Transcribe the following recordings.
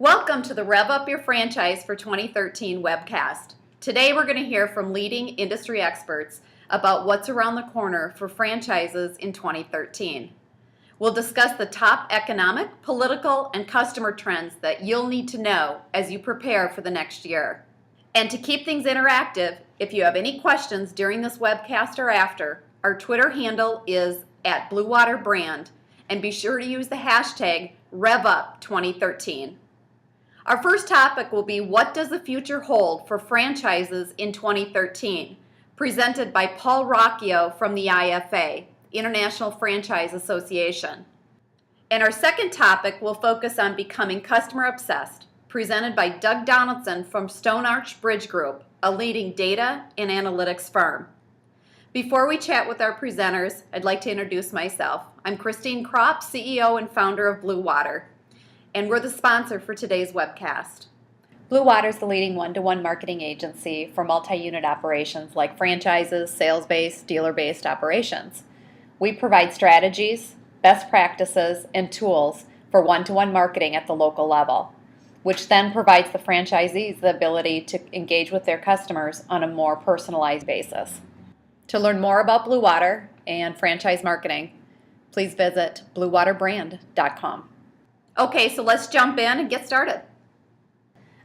Welcome to the Rev Up Your Franchise for 2013 webcast. Today we're going to hear from leading industry experts about what's around the corner for franchises in 2013. We'll discuss the top economic, political, and customer trends that you'll need to know as you prepare for the next year. And to keep things interactive, if you have any questions during this webcast or after, our Twitter handle is @BluewaterBrand, and be sure to use the hashtag RevUp2013. Our first topic will be what does the future hold for franchises in 2013, presented by Paul Rocchio from the IFA, International Franchise Association. And our second topic will focus on becoming customer obsessed, presented by Doug Donaldson from Stone Arch Bridge Group, a leading data and analytics firm. Before we chat with our presenters, I'd like to introduce myself. I'm Christine Kropp, CEO and founder of Bluewater, and we're the sponsor for today's webcast. Bluewater is the leading one-to-one marketing agency for multi-unit operations like franchises, sales-based, dealer-based operations. We provide strategies, best practices, and tools for one-to-one marketing at the local level, which then provides the franchisees the ability to engage with their customers on a more personalized basis. To learn more about Bluewater and franchise marketing, please visit bluewaterbrand.com. Okay, so let's jump in and get started.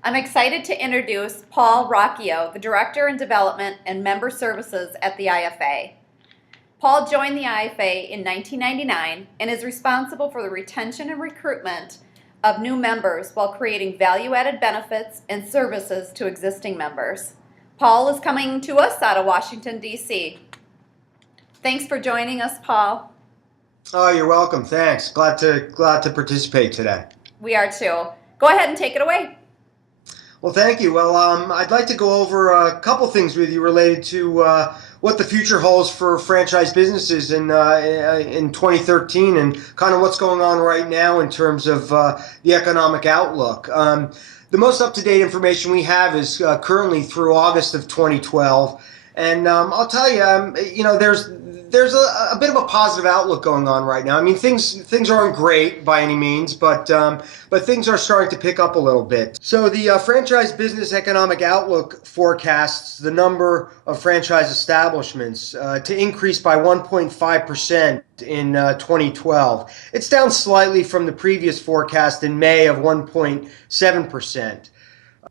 I'm excited to introduce Paul Rocchio, the Director in Development and Member Services at the IFA. Paul joined the IFA in 1999 and is responsible for the retention and recruitment of new members while creating value-added benefits and services to existing members. Paul is coming to us out of Washington, D.C. Thanks for joining us, Paul. Oh, you're welcome. Thanks. Glad to participate today. We are too. Go ahead and take it away. Well, thank you. Well, I'd like to go over a couple things with you related to what the future holds for franchise businesses in 2013 and kind of what's going on right now in terms of the economic outlook. The most up-to-date information we have is currently through August of 2012, and I'll tell you, there's a bit of a positive outlook going on right now. I mean, things aren't great by any means, but things are starting to pick up a little bit. So the franchise business economic outlook forecasts the number of franchise establishments to increase by 1.5% in 2012. It's down slightly from the previous forecast in May of 1.7%.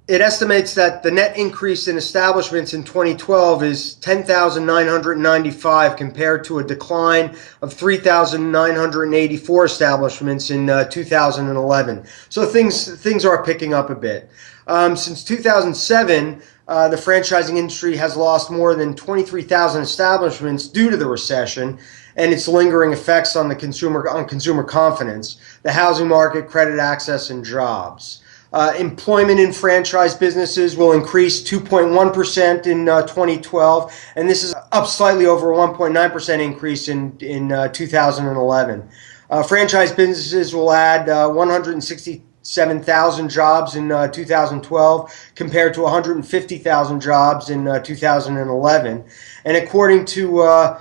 It estimates that the net increase in establishments in 2012 is 10,995 compared to a decline of 3,984 establishments in 2011. So things are picking up a bit. Since 2007, the franchising industry has lost more than 23,000 establishments due to the recession and its lingering effects on consumer confidence, the housing market, credit access, and jobs. Employment in franchise businesses will increase 2.1% in 2012, and this is up slightly over a 1.9% increase in 2011. Franchise businesses will add 167,000 jobs in 2012 compared to 150,000 jobs in 2011. And according to our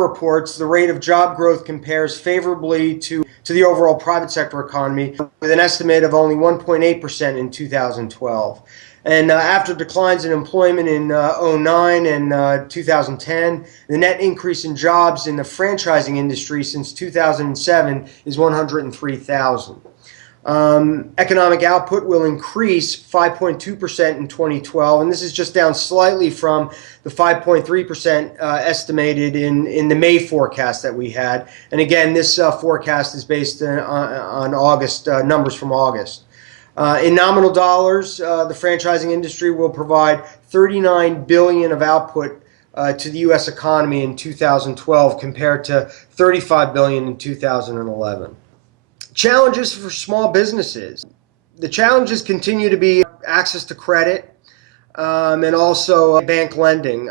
reports, the rate of job growth compares favorably to the overall private sector economy, with an estimate of only 1.8% in 2012. And after declines in employment in 2009 and 2010, the net increase in jobs in the franchising industry since 2007 is 103,000. Economic output will increase 5.2% in 2012, and this is just down slightly from the 5.3% estimated in the May forecast that we had. And again, this forecast is based on August numbers from August. In nominal dollars, the franchising industry will provide $39 billion of output to the U.S. economy in 2012 compared to $35 billion in 2011. Challenges for small businesses. The challenges continue to be access to credit and also bank lending.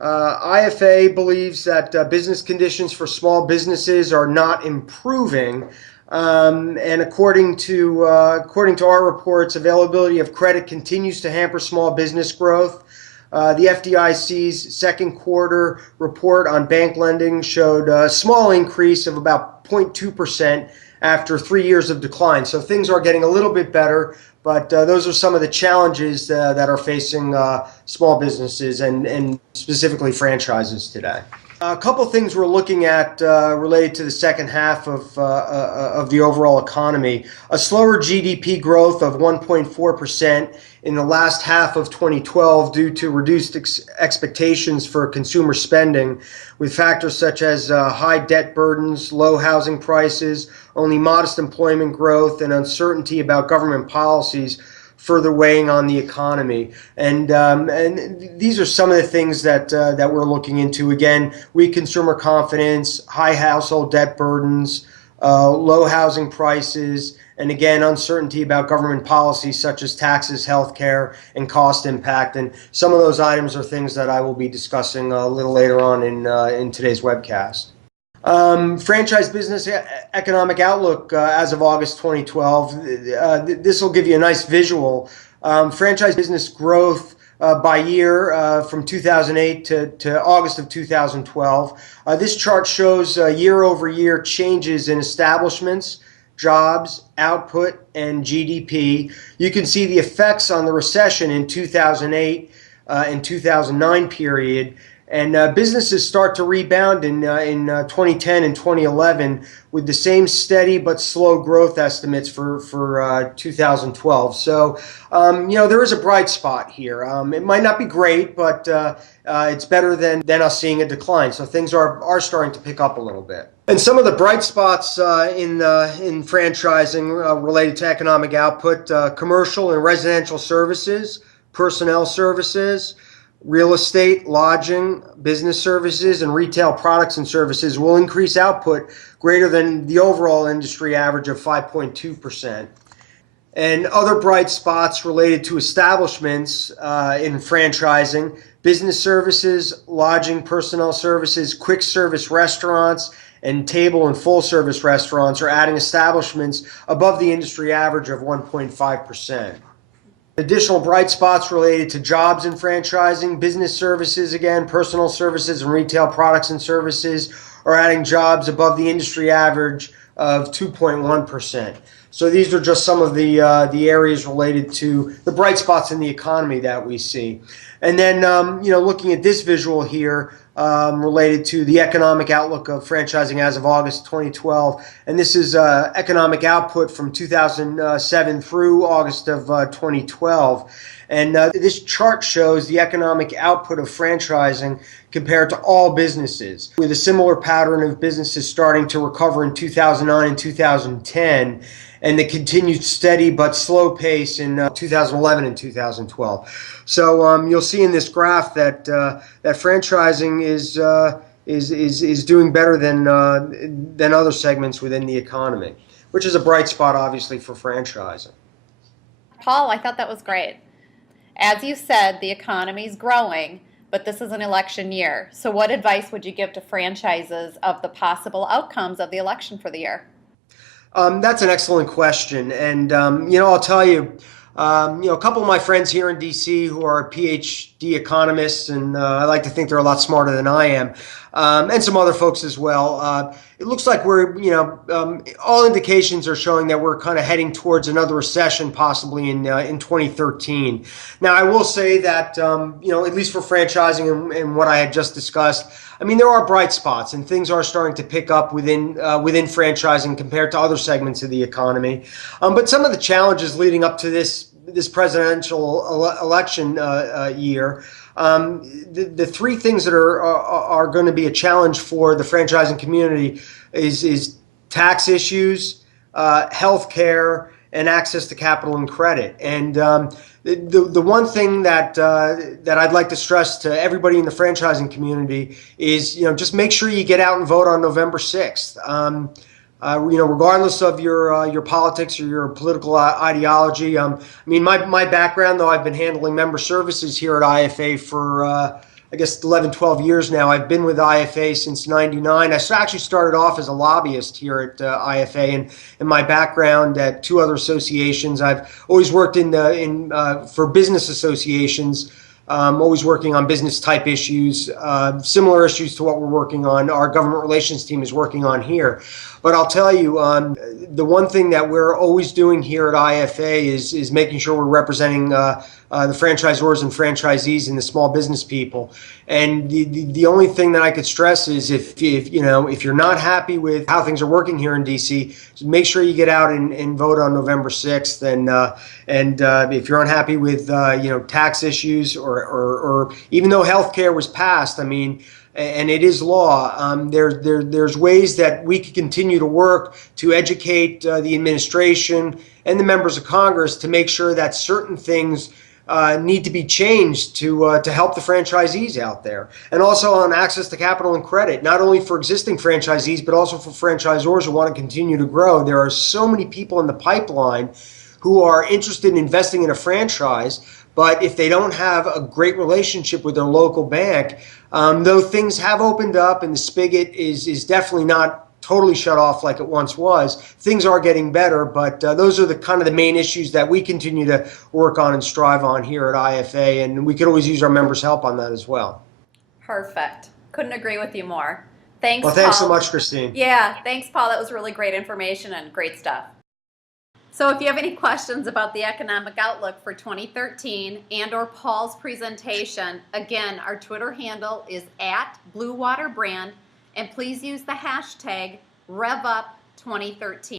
IFA believes that business conditions for small businesses are not improving, and according to our reports, availability of credit continues to hamper small business growth. The FDIC's second quarter report on bank lending showed a small increase of about 0.2% after 3 years of decline. So things are getting a little bit better, but those are some of the challenges that are facing small businesses and specifically franchises today. A couple things we're looking at related to the second half of the overall economy. A slower GDP growth of 1.4% in the last half of 2012 due to reduced expectations for consumer spending, with factors such as high debt burdens, low housing prices, only modest employment growth, and uncertainty about government policies further weighing on the economy. And these are some of the things that we're looking into. Again, weak consumer confidence, high household debt burdens, low housing prices, and again, uncertainty about government policies such as taxes, healthcare, and cost impact. And some of those items are things that I will be discussing a little later on in today's webcast. Franchise business economic outlook as of August 2012. This will give you a nice visual. Franchise business growth by year from 2008 to August of 2012. This chart shows year-over-year changes in establishments, jobs, output, and GDP. You can see the effects on the recession in 2008 and 2009 period. And businesses start to rebound in 2010 and 2011 with the same steady but slow growth estimates for 2012. So, there is a bright spot here. It might not be great, but it's better than us seeing a decline. So things are starting to pick up a little bit. And some of the bright spots in franchising related to economic output, commercial and residential services, personnel services, real estate, lodging, business services, and retail products and services will increase output greater than the overall industry average of 5.2%. And other bright spots related to establishments in franchising, business services, lodging, personnel services, quick service restaurants, and table and full service restaurants are adding establishments above the industry average of 1.5%. Additional bright spots related to jobs in franchising, business services, again, personal services and retail products and services are adding jobs above the industry average of 2.1%. So these are just some of the areas related to the bright spots in the economy that we see. And then, looking at this visual here, related to the economic outlook of franchising as of August 2012. And this is economic output from 2007 through August of 2012. And this chart shows the economic output of franchising compared to all businesses, with a similar pattern of businesses starting to recover in 2009 and 2010, and the continued steady but slow pace in 2011 and 2012. So you'll see in this graph that franchising is doing better than other segments within the economy, which is a bright spot, obviously, for franchising. Paul, I thought that was great. As you said, the economy's growing, but this is an election year. So what advice would you give to franchises of the possible outcomes of the election for the year? That's an excellent question. And, I'll tell you, a couple of my friends here in DC who are PhD economists, and I like to think they're a lot smarter than I am, and some other folks as well. It looks like we're, all indications are showing that we're kind of heading towards another recession, possibly in 2013. Now, I will say that, at least for franchising and what I had just discussed, I mean, there are bright spots and things are starting to pick up within franchising compared to other segments of the economy. But some of the challenges leading up to this presidential election year, the three things that are going to be a challenge for the franchising community is tax issues, healthcare, and access to capital and credit. And the one thing that I'd like to stress to everybody in the franchising community is, just make sure you get out and vote on November 6th. Regardless of your politics or your political ideology. My background, though, I've been handling member services here at IFA for, 11, 12 years now. I've been with IFA since '99. I actually started off as a lobbyist here at IFA, and in my background at two other associations, I've always worked for business associations always working on business type issues, similar issues to what we're working on. Our government relations team is working on here. But I'll tell you, the one thing that we're always doing here at IFA is making sure we're representing the franchisors and franchisees and the small business people. And the only thing that I could stress is if you're not happy with how things are working here in DC, make sure you get out and vote on November 6th. And if you're unhappy with tax issues or even though healthcare was passed, I mean, and it is law, there's ways that we could continue to work to educate the administration and the members of Congress to make sure that certain things need to be changed to help the franchisees out there, and also on access to capital and credit, not only for existing franchisees but also for franchisors who want to continue to grow. There are so many people in the pipeline who are interested in investing in a franchise, but if they don't have a great relationship with their local bank, though things have opened up and the spigot is definitely not totally shut off like it once was, things are getting better, but those are the kind of the main issues that we continue to work on and strive on here at IFA, and we could always use our members' help on that as well. Perfect. Couldn't agree with you more. Thanks, Well, thanks Paul. so much, Christine. Yeah, thanks, Paul. That was really great information and great stuff. So if you have any questions about the economic outlook for 2013 and/or Paul's presentation, again, our Twitter handle is @BluewaterBrand, and please use the hashtag RevUp2013.